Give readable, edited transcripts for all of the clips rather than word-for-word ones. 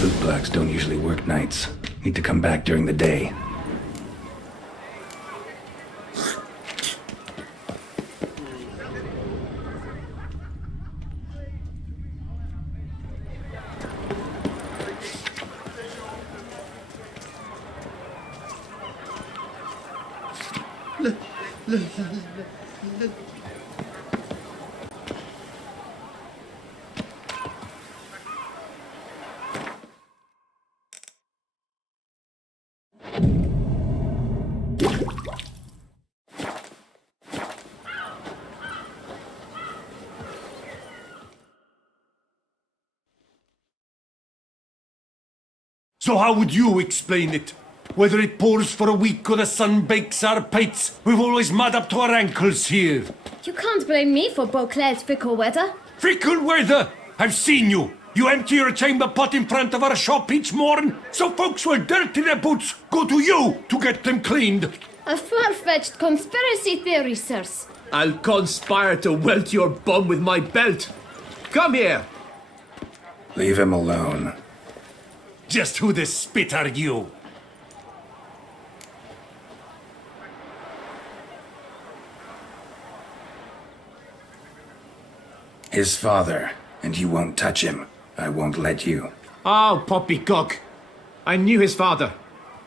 Bootblacks don't usually work nights. Need to come back during the day. So how would you explain it? Whether it pours for a week or the sun bakes our pates, we've always mud up to our ankles here. You can't blame me for Beauclair's fickle weather. Fickle weather! I've seen you! You empty your chamber pot in front of our shop each morn, so folks will dirty their boots go to you to get them cleaned. A far-fetched conspiracy theory, sirs. I'll conspire to welt your bum with my belt. Come here! Leave him alone. Just who the spit are you? His father, and you won't touch him. I won't let you. Oh, poppycock. I knew his father.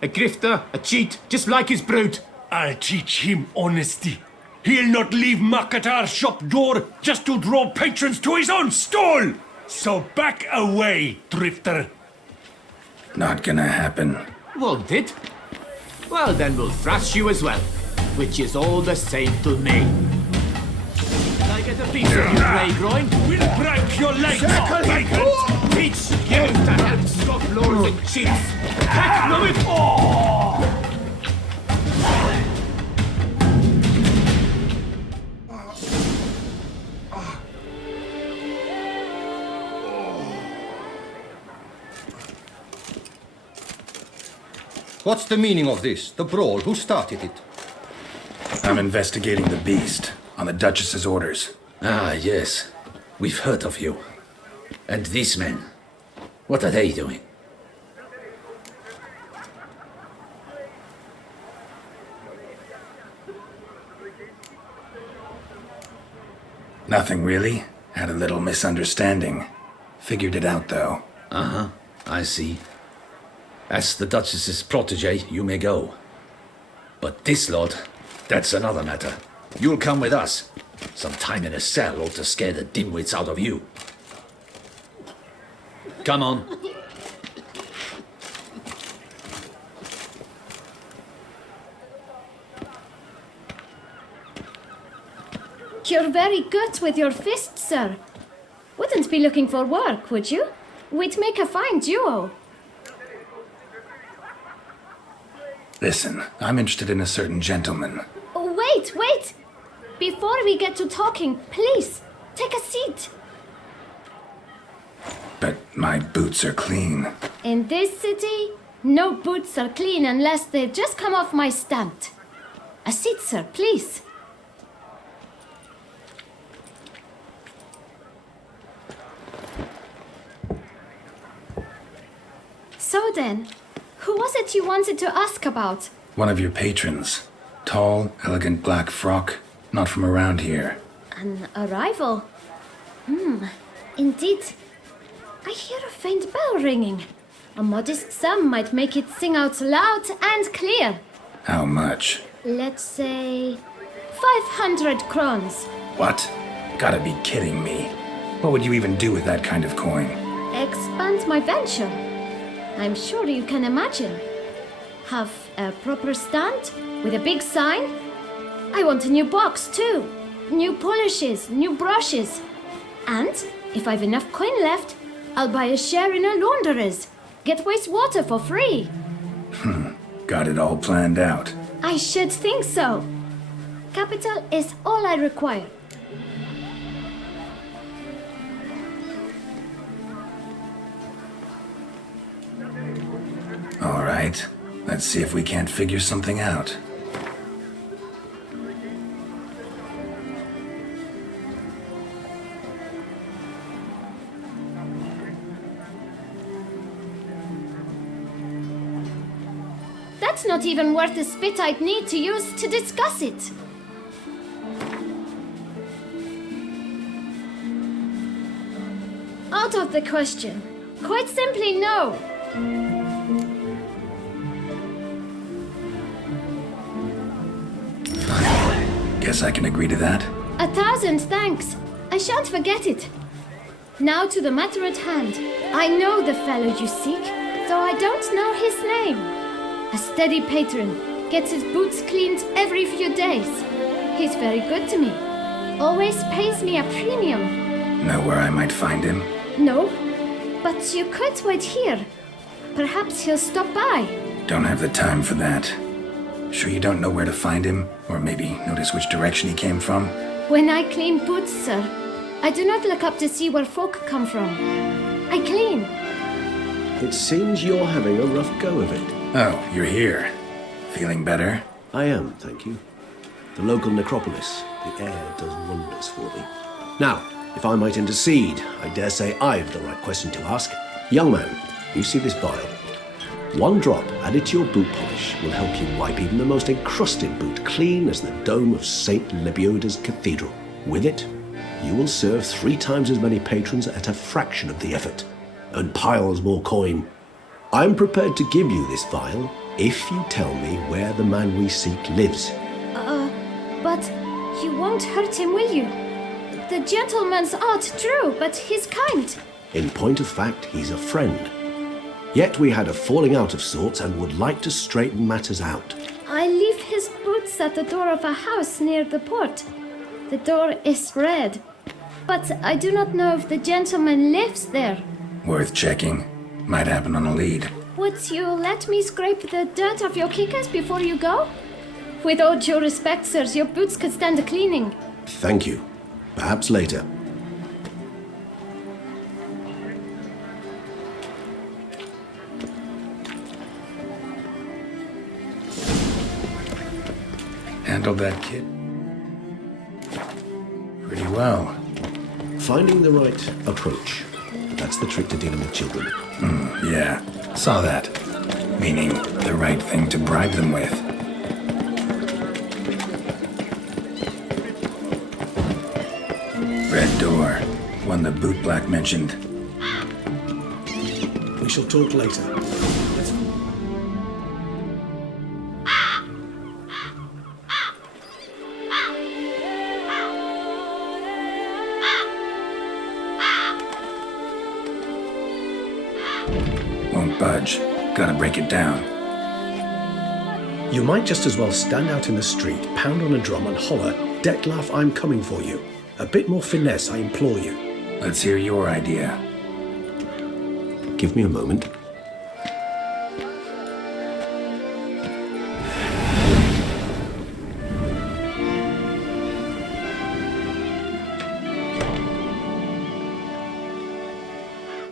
A grifter, a cheat, just like his brute. I'll teach him honesty. He'll not leave muck at our shop door just to draw patrons to his own stall! So back away, drifter. Not gonna happen. Won't it? Well, then we'll thrash you as well. Which is all the same to me. Can I get a piece of you, grey groin? We'll break your legs, vagrant! Teach you to help scoff lords and cheats! Heck, no it! What's the meaning of this? The brawl? Who started it? I'm investigating the beast, on the Duchess's orders. Ah, yes. We've heard of you. And these men, what are they doing? Nothing really. Had a little misunderstanding. Figured it out, though. Uh-huh, I see. As the Duchess's protege, you may go. But this lot, that's another matter. You'll come with us. Some time in a cell ought to scare the dimwits out of you. Come on. You're very good with your fists, sir. Wouldn't be looking for work, would you? We'd make a fine duo. Listen, I'm interested in a certain gentleman. Oh, wait! Before we get to talking, please, take a seat. But my boots are clean. In this city, no boots are clean unless they've just come off my stand. A seat, sir, please. So then, who was it you wanted to ask about? One of your patrons. Tall, elegant black frock. Not from around here. An arrival? Indeed. I hear a faint bell ringing. A modest sum might make it sing out loud and clear. How much? Let's say 500 crowns. What? Gotta be kidding me. What would you even do with that kind of coin? Expand my venture. I'm sure you can imagine. Have a proper stand with a big sign. I want a new box too. New polishes, new brushes. And if I've enough coin left, I'll buy a share in a launderer's. Get wastewater for free. Got it all planned out. I should think so. Capital is all I require. All right. Let's see if we can't figure something out. That's not even worth the spit I'd need to use to discuss it. Out of the question. Quite simply, no. Fine. Guess I can agree to that. 1,000 thanks. I shan't forget it. Now to the matter at hand. I know the fellow you seek, though I don't know his name. A steady patron, gets his boots cleaned every few days. He's very good to me. Always pays me a premium. Know where I might find him? No, but you could wait here. Perhaps he'll stop by. Don't have the time for that. Sure you don't know where to find him? Or maybe notice which direction he came from? When I clean boots, sir, I do not look up to see where folk come from. I clean. It seems you're having a rough go of it. Oh, you're here. Feeling better? I am, thank you. The local necropolis. The air does wonders for me. Now, if I might intercede, I dare say I've the right question to ask. Young man, you see this vial? One drop added to your boot polish will help you wipe even the most encrusted boot clean as the dome of St. Lebioda's Cathedral. With it, you will serve 3 times as many patrons at a fraction of the effort, and piles more coin. I'm prepared to give you this vial if you tell me where the man we seek lives. But you won't hurt him, will you? The gentleman's odd, true, but he's kind. In point of fact, he's a friend. Yet we had a falling out of sorts and would like to straighten matters out. I leave his boots at the door of a house near the port. The door is red, but I do not know if the gentleman lives there. Worth checking. Might happen on a lead. Would you let me scrape the dirt off your kickers before you go? With all due respect, sirs, your boots could stand a cleaning. Thank you. Perhaps later. Handled that kid pretty well. Finding the right approach. That's the trick to dealing with children. Yeah, saw that. Meaning the right thing to bribe them with. Red door. One the boot black mentioned. We shall talk later. Won't budge. Gotta break it down. You might just as well stand out in the street, pound on a drum and holler, "Detlaf, I'm coming for you." A bit more finesse, I implore you. Let's hear your idea. Give me a moment.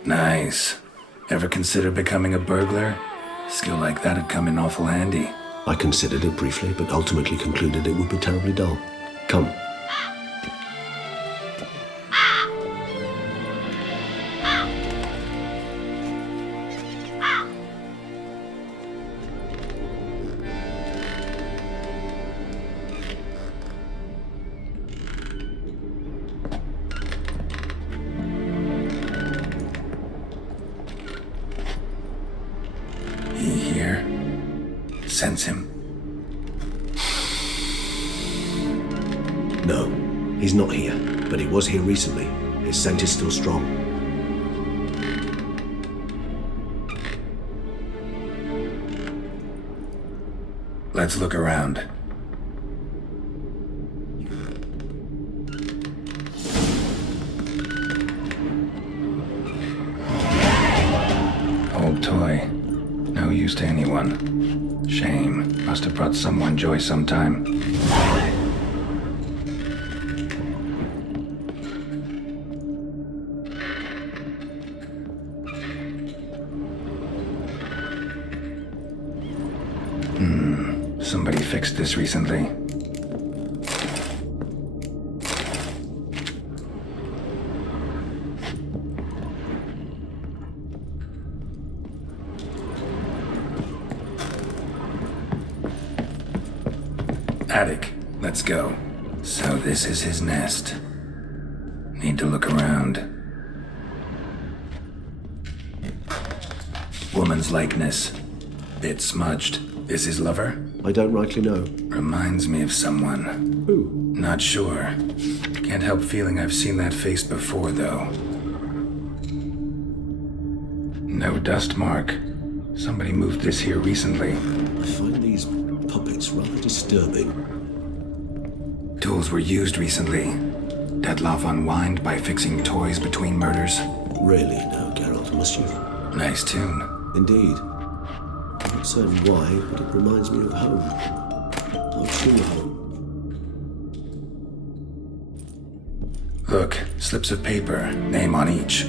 Nice. Ever consider becoming a burglar? Skill like that'd come in awful handy. I considered it briefly, but ultimately concluded it would be terribly dull. Come. He here? Sense him. No, he's not here, but he was here recently. His scent is still strong. Let's look around. Old toy. No use to anyone. Shame. Must have brought someone joy sometime. Somebody fixed this recently. Attic, let's go. So this is his nest. Need to look around. Woman's likeness. Bit smudged. This his lover? I don't rightly know. Reminds me of someone. Who? Not sure. Can't help feeling I've seen that face before, though. No dust mark. Somebody moved this here recently. I find these puppets rather disturbing. Tools were used recently. Detloff unwind by fixing toys between murders. Really now, Geralt, must you? Nice tune. Indeed. Not certain why, but it reminds me of home. Our true home. Look, slips of paper, name on each.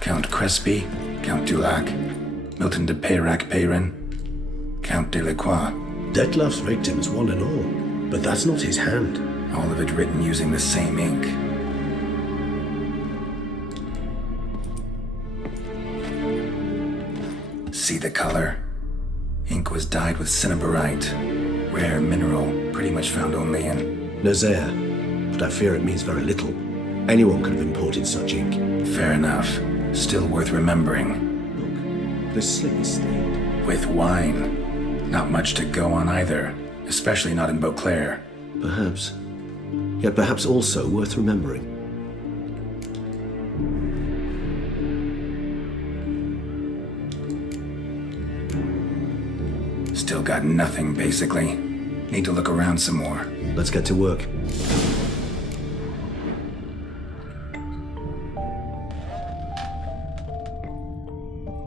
Count Crespi, Count Dulac, Milton de Peyrac-Peyrin, Count Delacroix. Detloff's victims, one and all. But that's not his hand. All of it written using the same ink. See the color? Ink was dyed with cinnabarite. Rare mineral, pretty much found only in... Nazaire. But I fear it means very little. Anyone could have imported such ink. Fair enough. Still worth remembering. Look, this slip is stained. With wine. Not much to go on either. Especially not in Beauclair. Perhaps. Yet perhaps also worth remembering. Still got nothing, basically. Need to look around some more. Let's get to work.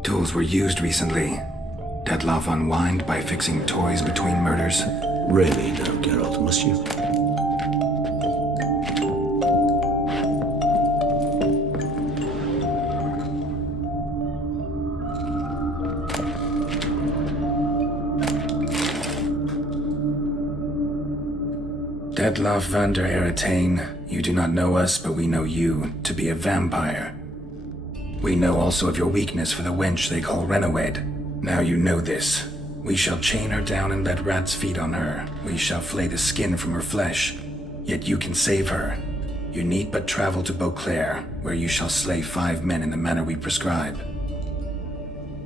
Tools were used recently. Detloff unwind by fixing toys between murders. Really now, Geralt, must you? Detloff van der Eretain, you do not know us, but we know you to be a vampire. We know also of your weakness for the wench they call Renowed. Now you know this. We shall chain her down and let rats feed on her. We shall flay the skin from her flesh. Yet you can save her. You need but travel to Beauclair, where you shall slay 5 men in the manner we prescribe.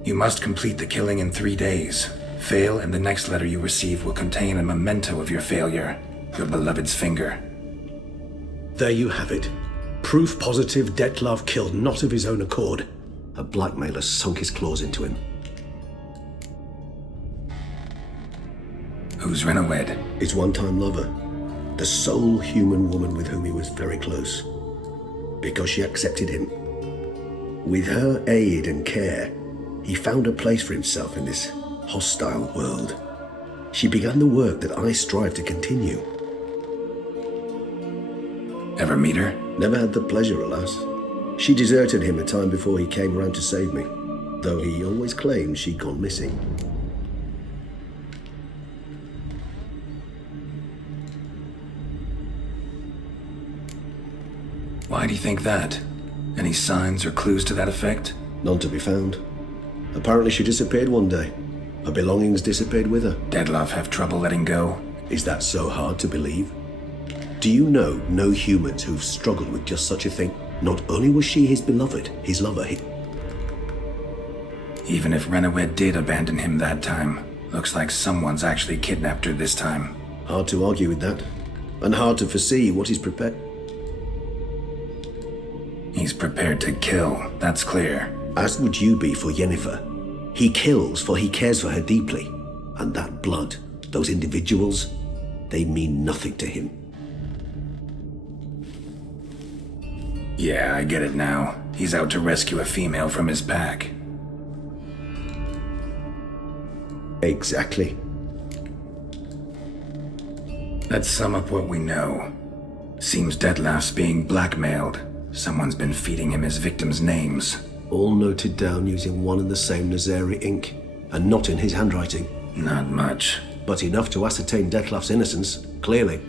You must complete the killing in 3 days. Fail, and the next letter you receive will contain a memento of your failure. Your beloved's finger. There you have it. Proof positive Detloff killed not of his own accord. A blackmailer sunk his claws into him. Who's Renowed? His one-time lover. The sole human woman with whom he was very close. Because she accepted him. With her aid and care, he found a place for himself in this hostile world. She began the work that I strive to continue. Ever meet her? Never had the pleasure, alas. She deserted him a time before he came round to save me, though he always claimed she'd gone missing. Why do you think that? Any signs or clues to that effect? None to be found. Apparently she disappeared one day. Her belongings disappeared with her. Detloff have trouble letting go? Is that so hard to believe? Do you know no humans who've struggled with just such a thing? Not only was she his beloved, his lover, Even if Renowed did abandon him that time, looks like someone's actually kidnapped her this time. Hard to argue with that. And hard to foresee what he's prepared. He's prepared to kill, that's clear. As would you be for Yennefer. He kills for he cares for her deeply. And that blood, those individuals, they mean nothing to him. Yeah, I get it now. He's out to rescue a female from his pack. Exactly. Let's sum up what we know. Seems Detloff's being blackmailed. Someone's been feeding him his victims' names. All noted down using one and the same Nazari ink, and not in his handwriting. Not much. But enough to ascertain Detloff's innocence, clearly.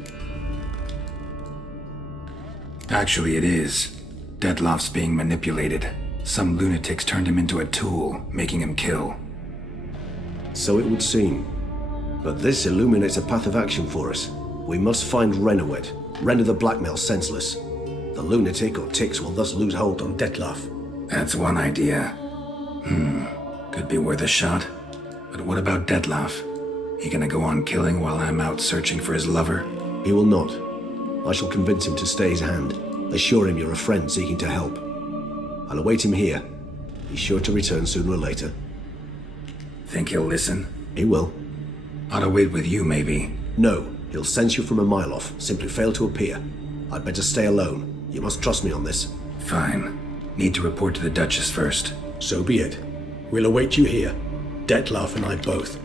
Actually, it is. Detloff's being manipulated. Some lunatics turned him into a tool, making him kill. So it would seem. But this illuminates a path of action for us. We must find Renowed, render the blackmail senseless. The lunatic or ticks will thus lose hold on Detlef. That's one idea. Could be worth a shot. But what about Detlef? He gonna go on killing while I'm out searching for his lover? He will not. I shall convince him to stay his hand. Assure him you're a friend seeking to help. I'll await him here. He's sure to return sooner or later. Think he'll listen? He will. Ought to wait with you, maybe. No, he'll sense you from a mile off. Simply fail to appear. I'd better stay alone. You must trust me on this. Fine. Need to report to the Duchess first. So be it. We'll await you here. Detlef and I both.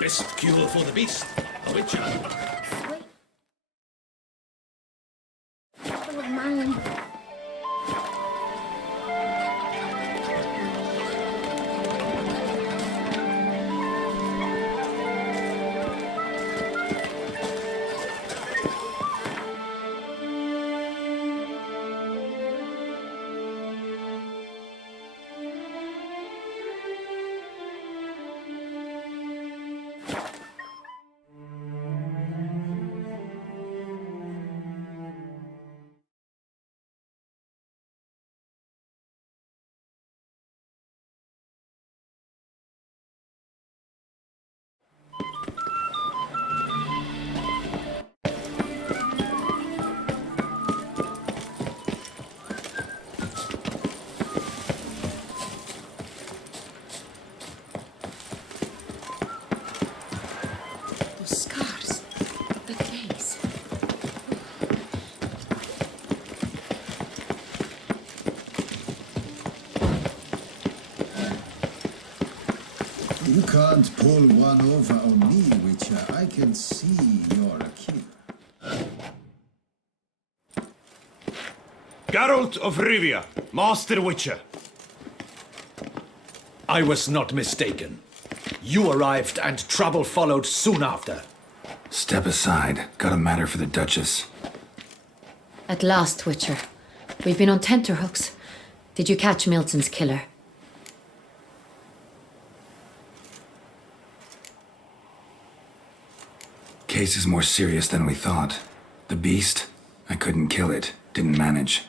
Best cure for the beast, a witcher. Oh, man. The scars. The face. You can't pull one over on me, Witcher. I can see you're a killer. Geralt of Rivia, Master Witcher. I was not mistaken. You arrived and trouble followed soon after. Step aside. Got a matter for the Duchess. At last, Witcher. We've been on tenterhooks. Did you catch Milton's killer? Case is more serious than we thought. The beast? I couldn't kill it. Didn't manage.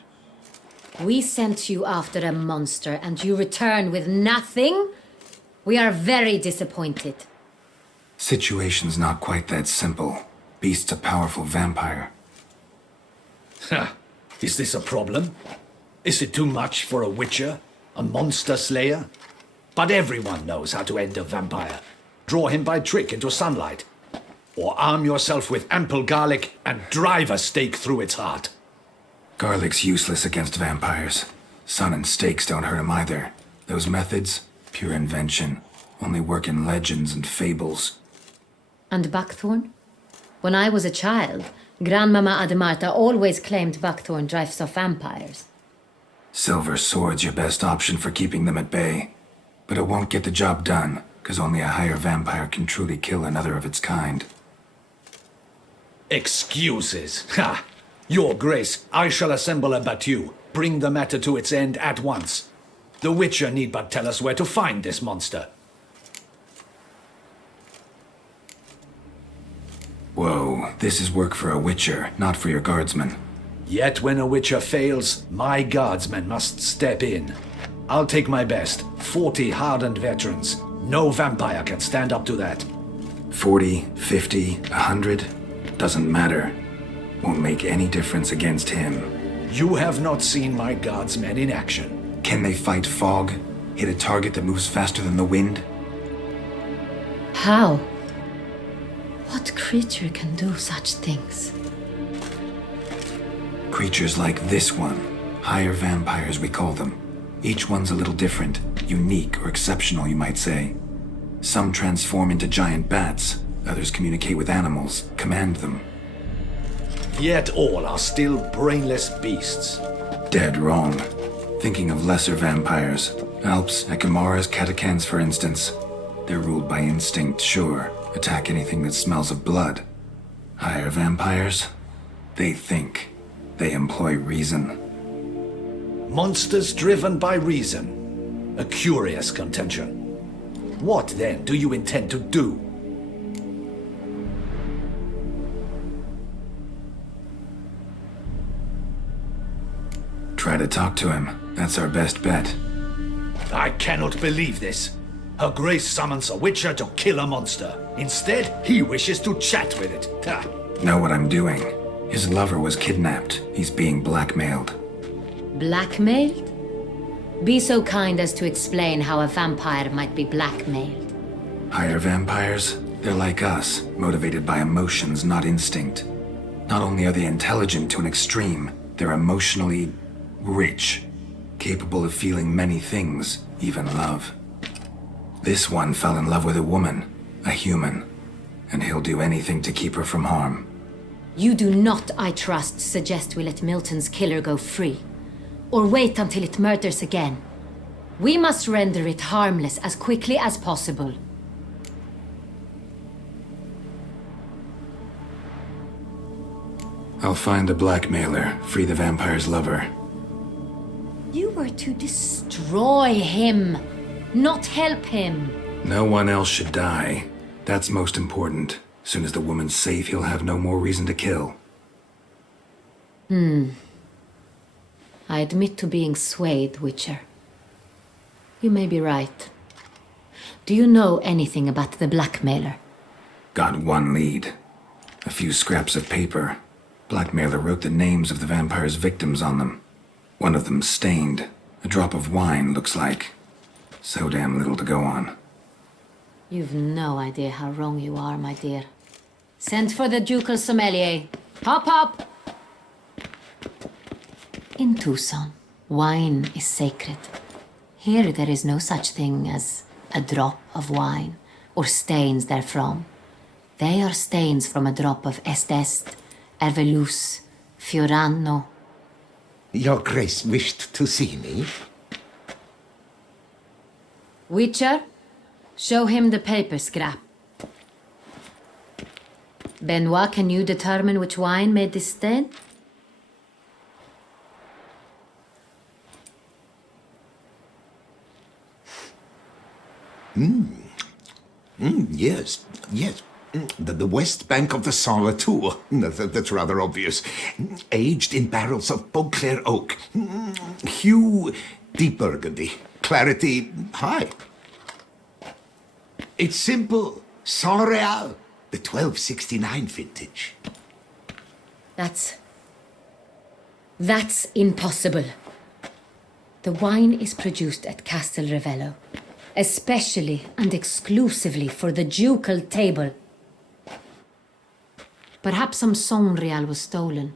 We sent you after a monster and you return with nothing? We are very disappointed. Situation's not quite that simple. Beast's a powerful vampire. Ha! Is this a problem? Is it too much for a witcher? A monster slayer? But everyone knows how to end a vampire. Draw him by trick into sunlight. Or arm yourself with ample garlic and drive a stake through its heart. Garlic's useless against vampires. Sun and stakes don't hurt him either. Those methods, pure invention. Only work in legends and fables. And buckthorn? When I was a child, Grandmama Ademarta always claimed buckthorn drives off vampires. Silver sword's your best option for keeping them at bay. But it won't get the job done, because only a higher vampire can truly kill another of its kind. Excuses. Ha! Your Grace, I shall assemble a battue. Bring the matter to its end at once. The Witcher need but tell us where to find this monster. Whoa, this is work for a Witcher, not for your guardsmen. Yet when a Witcher fails, my guardsmen must step in. I'll take my best, 40 hardened veterans. No vampire can stand up to that. 40, 50, 100, doesn't matter. Won't make any difference against him. You have not seen my guardsmen in action. Can they fight fog? Hit a target that moves faster than the wind? How? What creature can do such things? Creatures like this one. Higher vampires, we call them. Each one's a little different. Unique or exceptional, you might say. Some transform into giant bats. Others communicate with animals, command them. Yet all are still brainless beasts. Dead wrong. Thinking of lesser vampires. Alps, Ekamaras, Catacans, for instance. They're ruled by instinct, sure. Attack anything that smells of blood. Higher vampires? They think. They employ reason. Monsters driven by reason. A curious contention. What, then, do you intend to do? Try to talk to him. That's our best bet. I cannot believe this. Her Grace summons a witcher to kill a monster. Instead, he wishes to chat with it. Ha. Know what I'm doing. His lover was kidnapped. He's being blackmailed. Blackmailed? Be so kind as to explain how a vampire might be blackmailed. Higher vampires? They're like us, motivated by emotions, not instinct. Not only are they intelligent to an extreme, they're emotionally rich, capable of feeling many things, even love. This one fell in love with a woman, a human, and he'll do anything to keep her from harm. You do not, I trust, suggest we let Milton's killer go free. Or wait until it murders again. We must render it harmless as quickly as possible. I'll find the blackmailer, free the vampire's lover. You were to destroy him, not help him. No one else should die. That's most important. Soon as the woman's safe, he'll have no more reason to kill. I admit to being swayed, Witcher. You may be right. Do you know anything about the blackmailer? Got one lead. A few scraps of paper. Blackmailer wrote the names of the vampire's victims on them. One of them stained. A drop of wine, looks like. So damn little to go on. You've no idea how wrong you are, my dear. Send for the ducal sommelier. Hop, hop! In Tucson, wine is sacred. Here there is no such thing as a drop of wine, or stains therefrom. They are stains from a drop of Est, Ervelus, Fiorano. Your Grace wished to see me? Witcher, show him the paper scrap. Benoit, can you determine which wine made this stain? Yes. The west bank of the Saint Latour. That's rather obvious. Aged in barrels of Beauclair oak. Hue, deep burgundy. Clarity, high. It's simple. Saint Real, the 1269 vintage. That's impossible. The wine is produced at Castel Revello, especially and exclusively for the ducal table. Perhaps some Saint Real was stolen.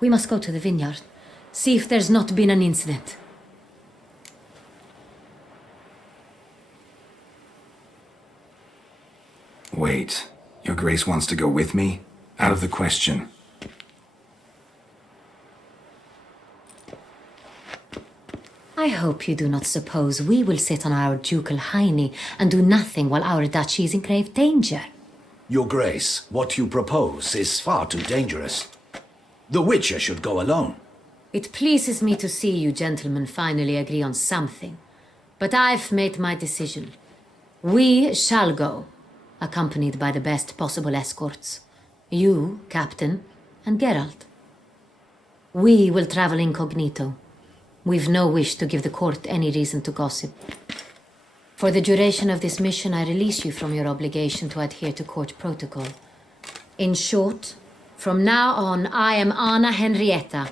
We must go to the vineyard, see if there's not been an incident. Wait, Your Grace wants to go with me? Out of the question. I hope you do not suppose we will sit on our ducal hiney and do nothing while our duchy is in grave danger. Your Grace, what you propose is far too dangerous. The Witcher should go alone. It pleases me to see you gentlemen finally agree on something. But I've made my decision. We shall go, accompanied by the best possible escorts. You, Captain, and Geralt. We will travel incognito. We've no wish to give the court any reason to gossip. For the duration of this mission, I release you from your obligation to adhere to court protocol. In short, from now on, I am Anna Henrietta,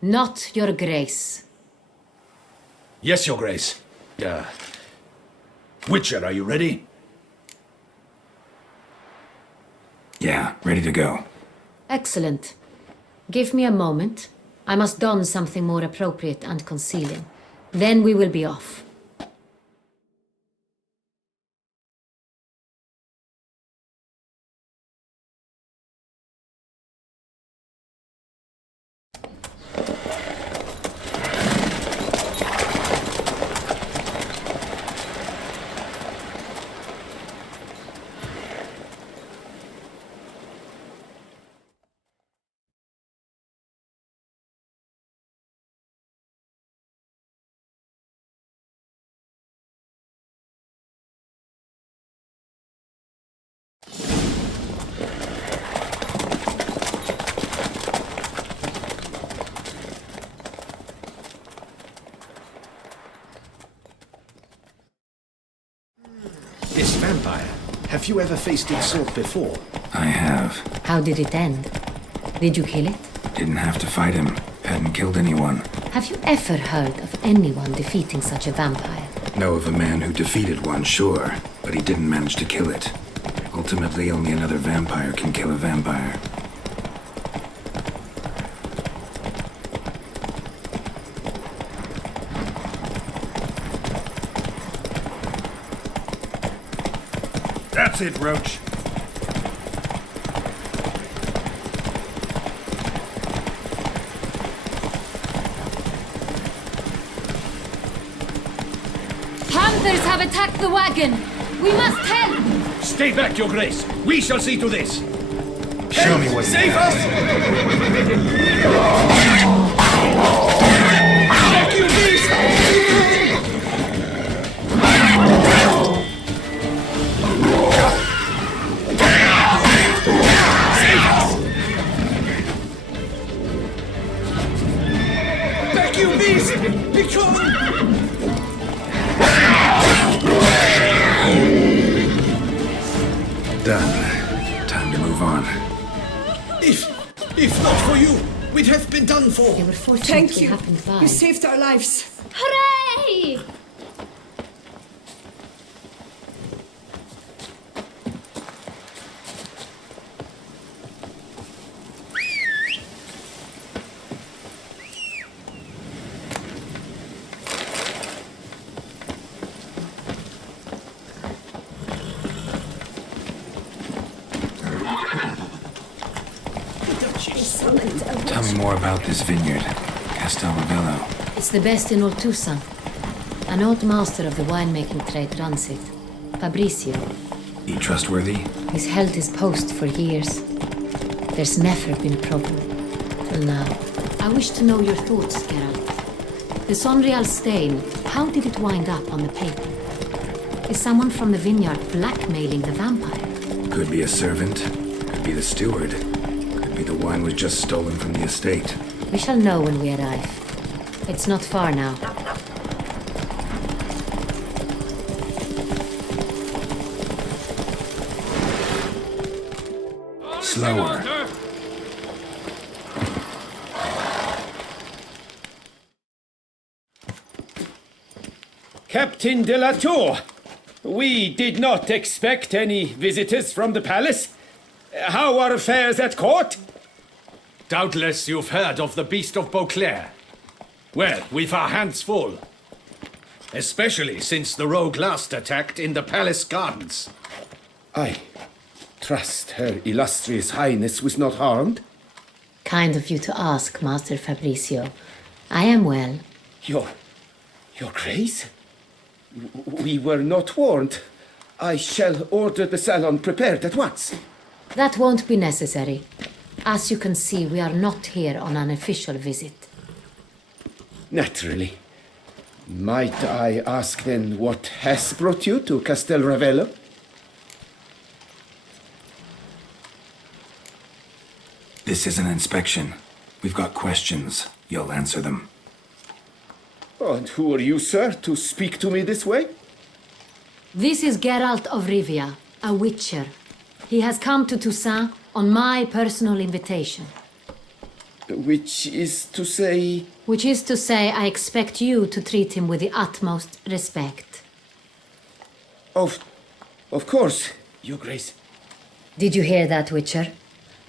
not your grace. Yes, Your Grace. Witcher, are you ready? Yeah, ready to go. Excellent. Give me a moment. I must don something more appropriate and concealing. Then we will be off. This vampire, have you ever faced its sword before? I have. How did it end? Did you kill it? Didn't have to fight him. Hadn't killed anyone. Have you ever heard of anyone defeating such a vampire? Know of a man who defeated one, sure, but he didn't manage to kill it. Ultimately, only another vampire can kill a vampire. That's it, Roach. Panthers have attacked the wagon! We must help! Stay back, Your Grace. We shall see to this. Show me what you Save got. us! You beast! Back, you beast! Be gone! Done. Time to move on. If not for you, we'd have been done for. They were fortunate Thank we you. happened by. You saved our lives. Hooray! Tell me more about this vineyard, Castel Ravello. It's the best in Oltusa. An old master of the winemaking trade runs it. Fabrizio. He trustworthy? He's held his post for years. There's never been a problem. Till now. I wish to know your thoughts, Geralt. The Sonreal stain, how did it wind up on the paper? Is someone from the vineyard blackmailing the vampire? Could be a servant, could be the steward, could be the wine was just stolen from the estate. We shall know when we arrive. It's not far now. Slower. Captain de la Tour, we did not expect any visitors from the palace. How are affairs at court? Doubtless you've heard of the Beast of Beauclair. Well, we've our hands full. Especially since the rogue last attacked in the palace gardens. I trust Her Illustrious Highness was not harmed. Kind of you to ask, Master Fabrizio. I am well. Your Grace? We were not warned. I shall order the salon prepared at once. That won't be necessary. As you can see, we are not here on an official visit. Naturally. Might I ask then what has brought you to Castel Ravello? This is an inspection. We've got questions. You'll answer them. And who are you, sir, to speak to me this way? This is Geralt of Rivia, a witcher. He has come to Toussaint on my personal invitation. Which is to say... Which is to say, I expect you to treat him with the utmost respect. Of course, Your Grace. Did you hear that, Witcher?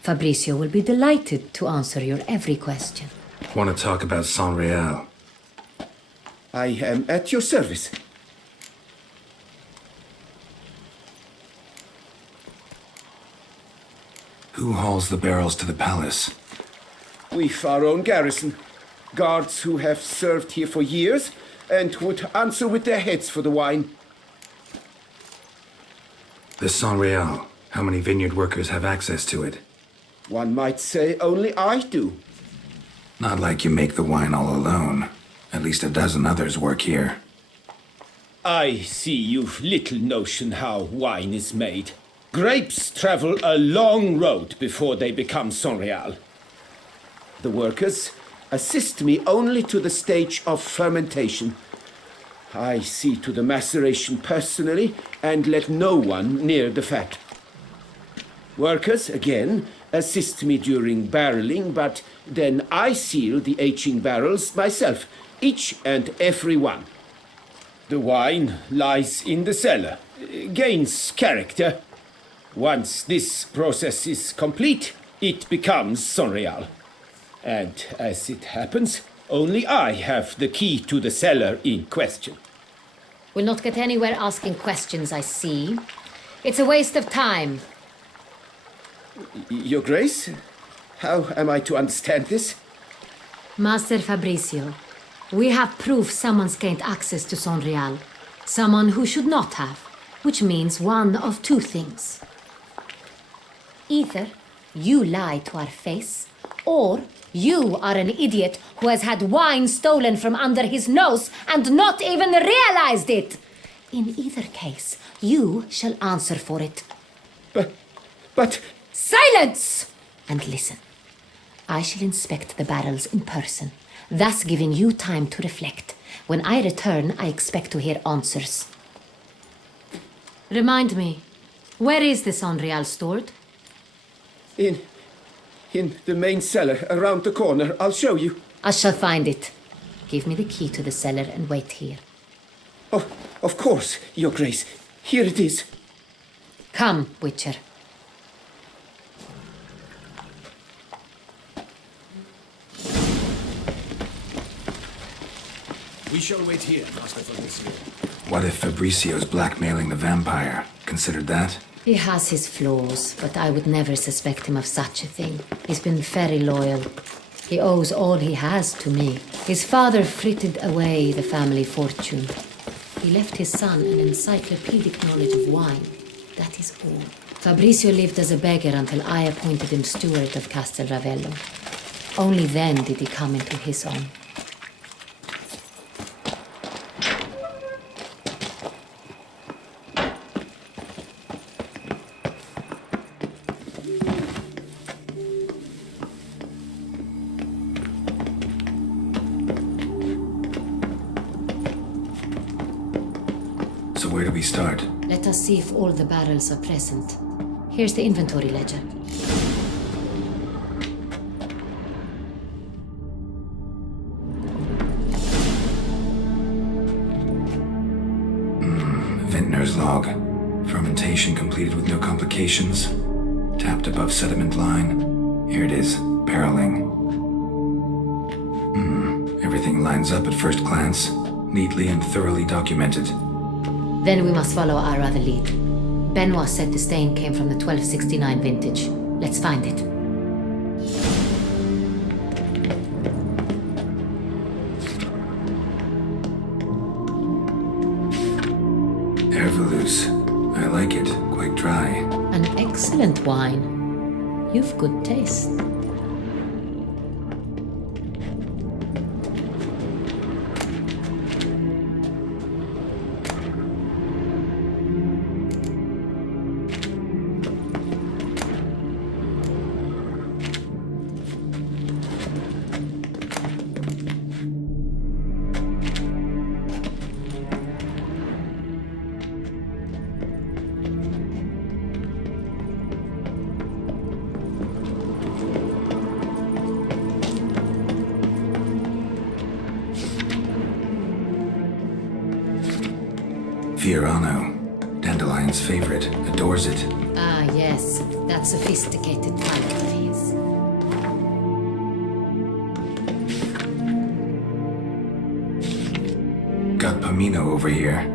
Fabricio will be delighted to answer your every question. Want to talk about Saint-Réal? I am at your service. Who hauls the barrels to the palace? We've our own garrison. Guards who have served here for years and would answer with their heads for the wine. The Saint-Réal. How many vineyard workers have access to it? One might say only I do. Not like you make the wine all alone. At least a dozen others work here. I see you've little notion how wine is made. Grapes travel a long road before they become Saint-Réal. The workers assist me only to the stage of fermentation. I see to the maceration personally and let no one near the fat. Workers, again, assist me during barreling, but then I seal the aging barrels myself, each and every one. The wine lies in the cellar, gains character. Once this process is complete, it becomes Saint-Réal. And as it happens, only I have the key to the cellar in question. We'll not get anywhere asking questions, I see. It's a waste of time. Your Grace, how am I to understand this? Master Fabricio, we have proof someone's gained access to Saint-Réal. Someone who should not have, which means one of two things. Either you lie to our face, or you are an idiot who has had wine stolen from under his nose and not even realized it. In either case, you shall answer for it. But... Silence! And listen. I shall inspect the barrels in person, thus giving you time to reflect. When I return, I expect to hear answers. Remind me, where is the Saint-Réal stored? In the main cellar, around the corner. I'll show you. I shall find it. Give me the key to the cellar and wait here. Oh, of course, Your Grace. Here it is. Come, Witcher. We shall wait here, Master Fabricio. What if Fabricio's blackmailing the vampire? Considered that? He has his flaws, but I would never suspect him of such a thing. He's been very loyal. He owes all he has to me. His father frittered away the family fortune. He left his son an encyclopedic knowledge of wine. That is all. Fabricio lived as a beggar until I appointed him steward of Castel Ravello. Only then did he come into his own. So where do we start? Let us see if all the barrels are present. Here's the inventory ledger. Vintner's log. Fermentation completed with no complications. Tapped above sediment line. Here it is. Barreling. Everything lines up at first glance. Neatly and thoroughly documented. Then we must follow our other lead. Benoit said the stain came from the 1269 vintage. Let's find it. Herveloos. I like it. Quite dry. An excellent wine. You've good taste. Fiorano. Dandelion's favorite. Adores it. Ah, yes. That sophisticated palate of his. Got Pomino over here.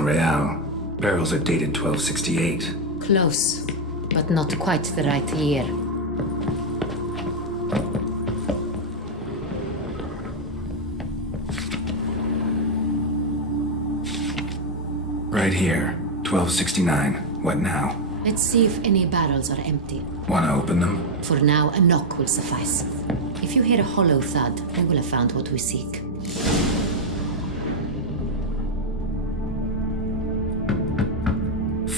Real. Barrels are dated 1268. Close, but not quite the right year. Right here. 1269. What now? Let's see if any barrels are empty. Wanna open them? For now, a knock will suffice. If you hear a hollow thud, we will have found what we seek.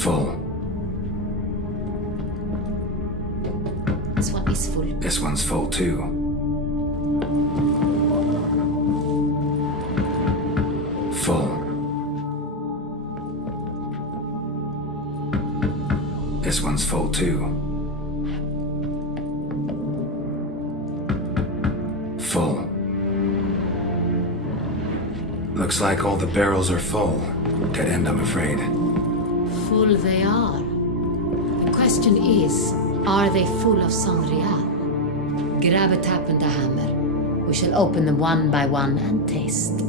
Full. This one is full. This one's full too. Full. This one's full too. Full. Looks like all the barrels are full. Dead end, I'm afraid. Full they are. The question is, are they full of sangria? Grab a tap and a hammer. We shall open them one by one and taste.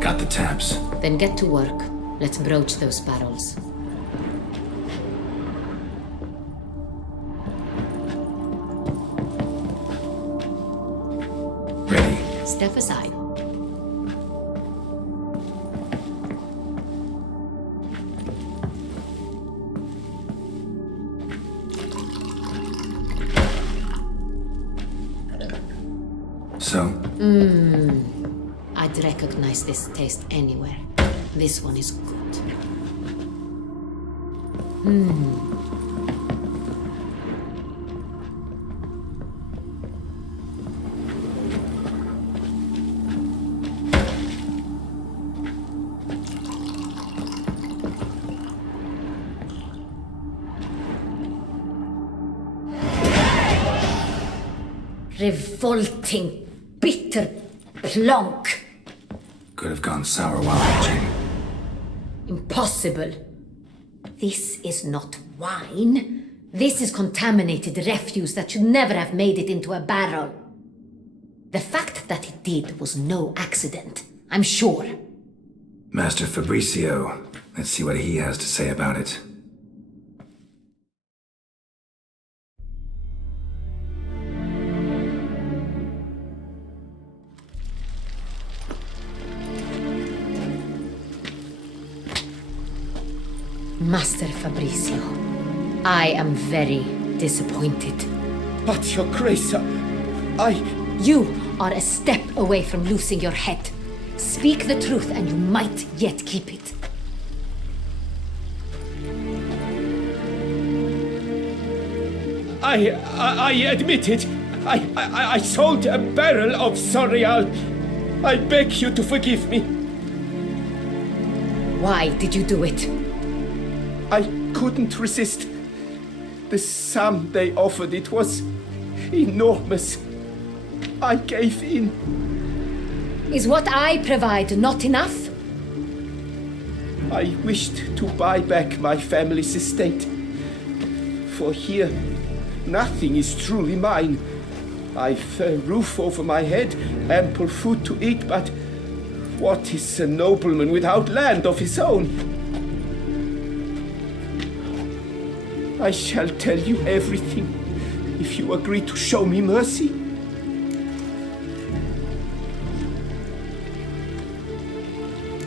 Got the taps. Then get to work. Let's broach those barrels. Ready. Step aside. So? I'd recognize this taste anywhere. This one is good. Revolting, bitter plonk. Could have gone sour while aging. Impossible. This is not wine. This is contaminated refuse that should never have made it into a barrel. The fact that it did was no accident, I'm sure. Master Fabricio. Let's see what he has to say about it. Master Fabricio, I am very disappointed. But, Your Grace, You are a step away from losing your head. Speak the truth and you might yet keep it. I admit it. I sold a barrel of Sorial I beg you to forgive me. Why did you do it? I couldn't resist. The sum they offered, it was enormous. I gave in. Is what I provide not enough? I wished to buy back my family's estate. For here, nothing is truly mine. I've a roof over my head, ample food to eat, but what is a nobleman without land of his own? I shall tell you everything if you agree to show me mercy.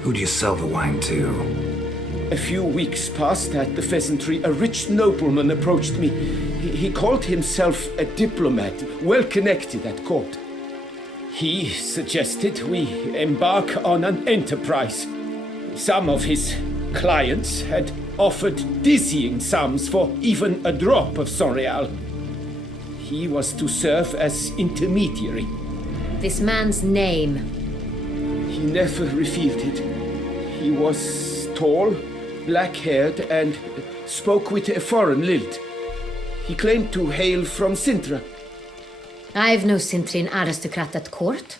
Who do you sell the wine to? A few weeks past at the pheasantry, a rich nobleman approached me. He called himself a diplomat, well connected at court. He suggested we embark on an enterprise. Some of his clients had offered dizzying sums for even a drop of Sonreal. He was to serve as intermediary. This man's name? He never revealed it. He was tall, black-haired, and spoke with a foreign lilt. He claimed to hail from Sintra. I've no Sintrin aristocrat at court.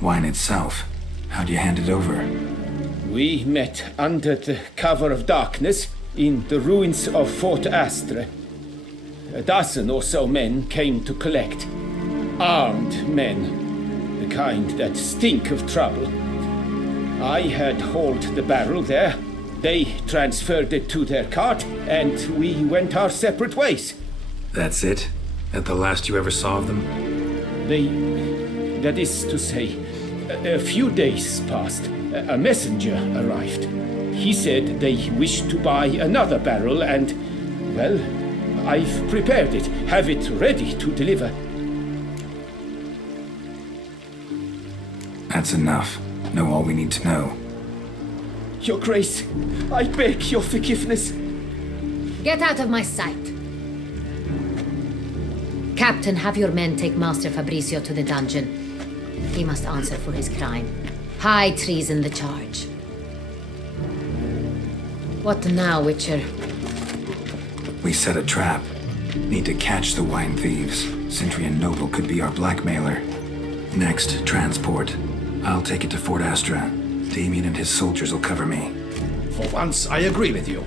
Wine itself. How do you hand it over? We met under the cover of darkness in the ruins of Fort Astre. A dozen or so men came to collect. Armed men, the kind that stink of trouble. I had hauled the barrel there. They transferred it to their cart, and we went our separate ways. That's it? At the last you ever saw of them? That is to say, a few days passed. A messenger arrived. He said they wished to buy another barrel and, well, I've prepared it, have it ready to deliver. That's enough. Know all we need to know. Your Grace, I beg your forgiveness. Get out of my sight. Captain, have your men take Master Fabrizio to the dungeon. He must answer for his crime. High treason the charge. What now, Witcher? We set a trap. Need to catch the wine thieves. Sentry and Noble could be our blackmailer. Next, transport. I'll take it to Fort Astra. Damien and his soldiers will cover me. For once, I agree with you.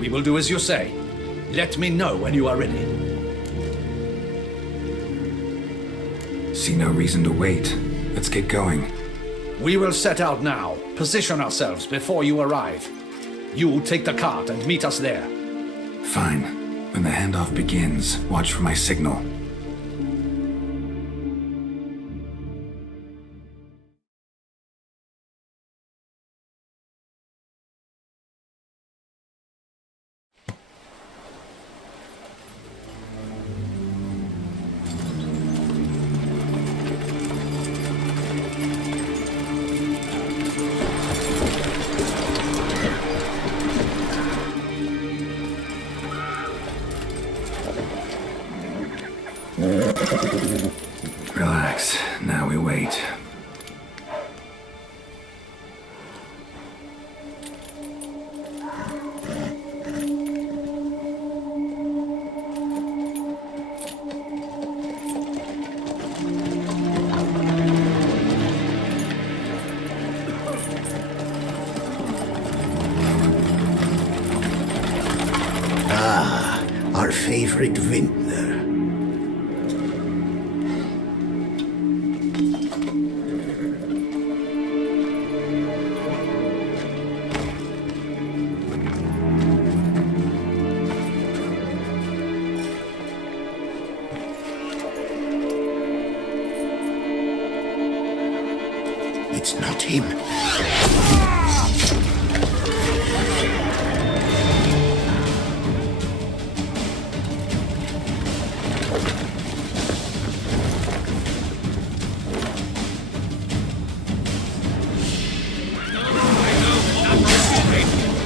We will do as you say. Let me know when you are ready. See no reason to wait. Let's get going. We will set out now. Position ourselves before you arrive. You take the cart and meet us there. Fine. When the handoff begins, watch for my signal. Relax. Now we wait. Ah, our favorite vintner. It's not him.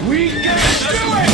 We can do it!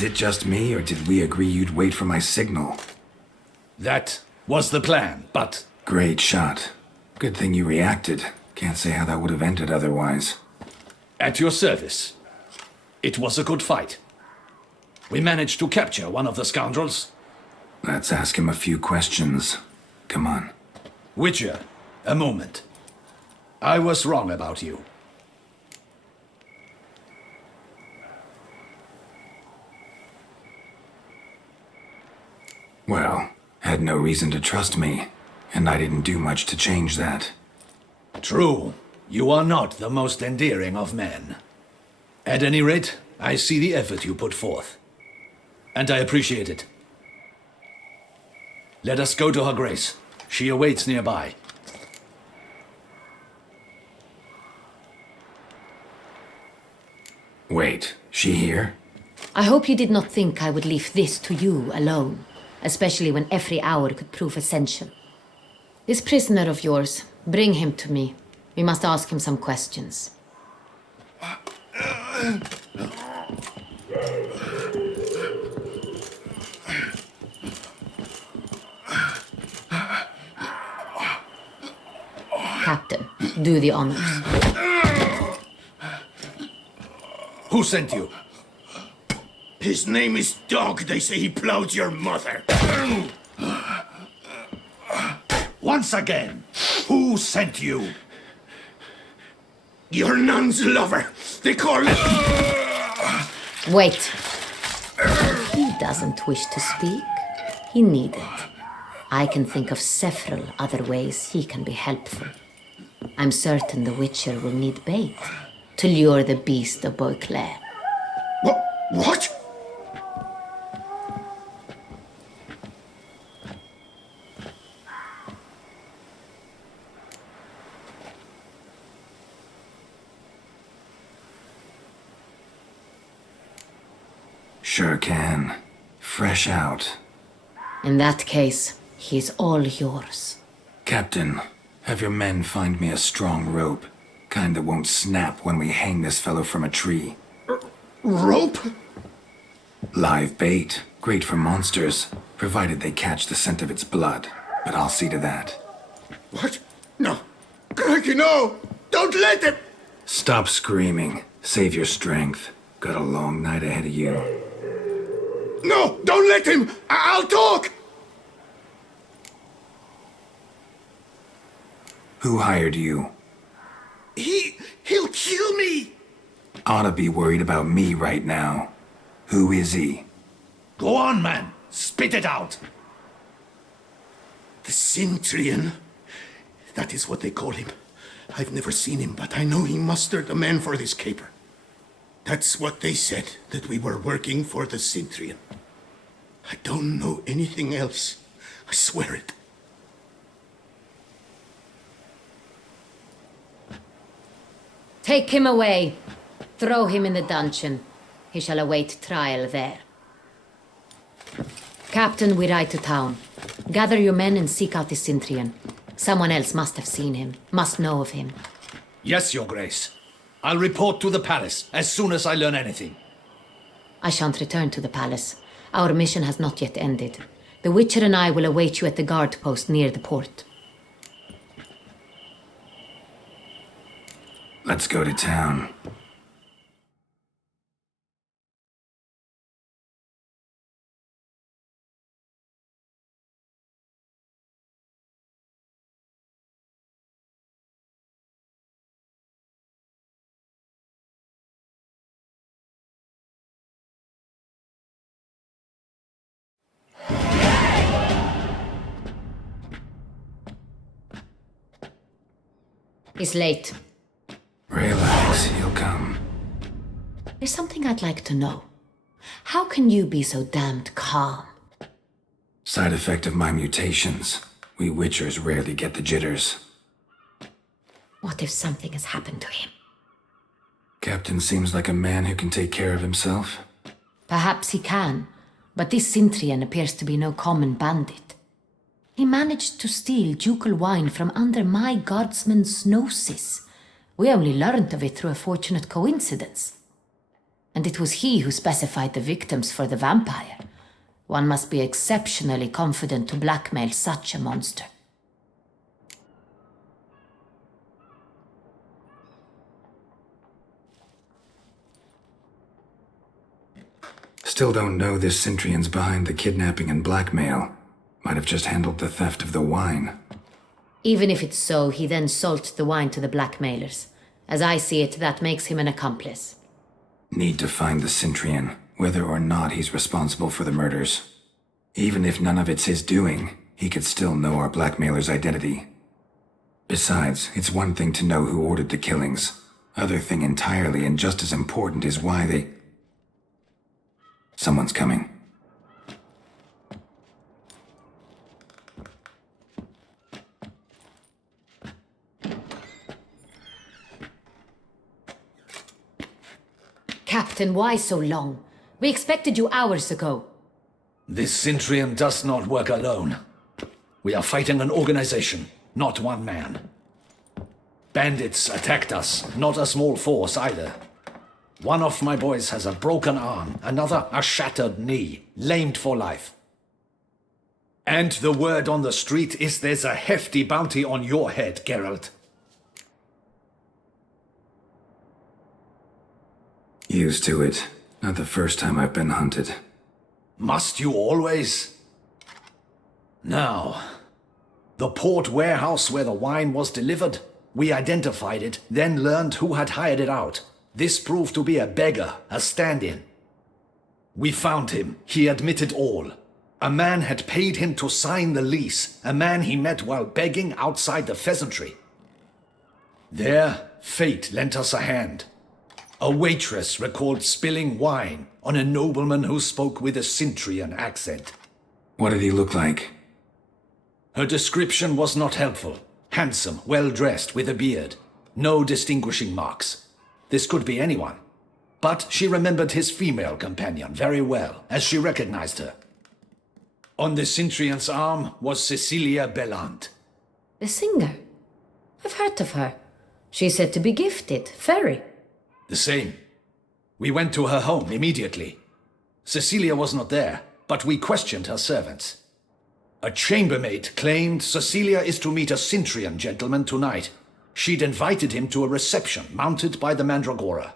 Is it just me, or did we agree you'd wait for my signal? That was the plan, but... Great shot. Good thing you reacted. Can't say how that would have ended otherwise. At your service. It was a good fight. We managed to capture one of the scoundrels. Let's ask him a few questions. Come on. Witcher, a moment. I was wrong about you. Well, had no reason to trust me, and I didn't do much to change that. True. You are not the most endearing of men. At any rate, I see the effort you put forth. And I appreciate it. Let us go to her grace. She awaits nearby. Wait, she here? I hope you did not think I would leave this to you alone, especially when every hour could prove essential. This prisoner of yours, bring him to me. We must ask him some questions. Captain, do the honors. Who sent you? His name is Dog. They say he plowed your mother. Once again, who sent you? Your nun's lover. They call it... Wait. He doesn't wish to speak. He needed. I can think of several other ways he can be helpful. I'm certain the Witcher will need bait to lure the beast of Beauclair. What? Sure can. Fresh out. In that case, he's all yours. Captain, have your men find me a strong rope. Kind that won't snap when we hang this fellow from a tree. Rope? Live bait. Great for monsters, provided they catch the scent of its blood. But I'll see to that. What? No. Crikey, no! Don't let him! Stop screaming. Save your strength. Got a long night ahead of you. No! Don't let him! I'll talk! Who hired you? He'll kill me! Oughta be worried about me right now. Who is he? Go on, man. Spit it out. The Cintrian. That is what they call him. I've never seen him, but I know he mustered a man for this caper. That's what they said, that we were working for the Cintrian. I don't know anything else. I swear it. Take him away. Throw him in the dungeon. He shall await trial there. Captain, we ride to town. Gather your men and seek out the Cintrian. Someone else must have seen him, must know of him. Yes, Your Grace. I'll report to the palace as soon as I learn anything. I shan't return to the palace. Our mission has not yet ended. The Witcher and I will await you at the guard post near the port. Let's go to town. He's late. Relax, he'll come. There's something I'd like to know. How can you be so damned calm? Side effect of my mutations. We Witchers rarely get the jitters. What if something has happened to him? Captain seems like a man who can take care of himself. Perhaps he can, but this Cintrian appears to be no common bandit. He managed to steal ducal wine from under my guardsman's noses. We only learned of it through a fortunate coincidence. and it was he who specified the victims for the vampire. One must be exceptionally confident to blackmail such a monster. Still don't know this Centrion's behind the kidnapping and blackmail. Might have just handled the theft of the wine. Even if it's so, he then sold the wine to the blackmailers. As I see it, that makes him an accomplice. Need to find the Centrion, whether or not he's responsible for the murders. Even if none of it's his doing, he could still know our blackmailer's identity. Besides, it's one thing to know who ordered the killings. Other thing entirely, and just as important, is why they... Someone's coming. Captain, why so long? We expected you hours ago. This Centurion does not work alone. We are fighting an organization, not one man. Bandits attacked us, not a small force either. One of my boys has a broken arm, another a shattered knee, lamed for life. And the word on the street is there's a hefty bounty on your head, Geralt. Used to it. Not the first time I've been hunted. Must you always? Now, the port warehouse where the wine was delivered, we identified it, then learned who had hired it out. This proved to be a beggar, a stand-in. We found him. He admitted all. A man had paid him to sign the lease, a man he met while begging outside the pheasantry. There, fate lent us a hand. A waitress recalled spilling wine on a nobleman who spoke with a Centurion accent. What did he look like? Her description was not helpful. Handsome, well-dressed, with a beard. No distinguishing marks. This could be anyone. But she remembered his female companion very well, as she recognized her. On the Centurion's arm was Cecilia Bellant. The singer? I've heard of her. She's said to be gifted, fairy. The same. We went to her home immediately. Cecilia was not there, but we questioned her servants. A chambermaid claimed Cecilia is to meet a Centurion gentleman tonight. She'd invited him to a reception mounted by the Mandragora.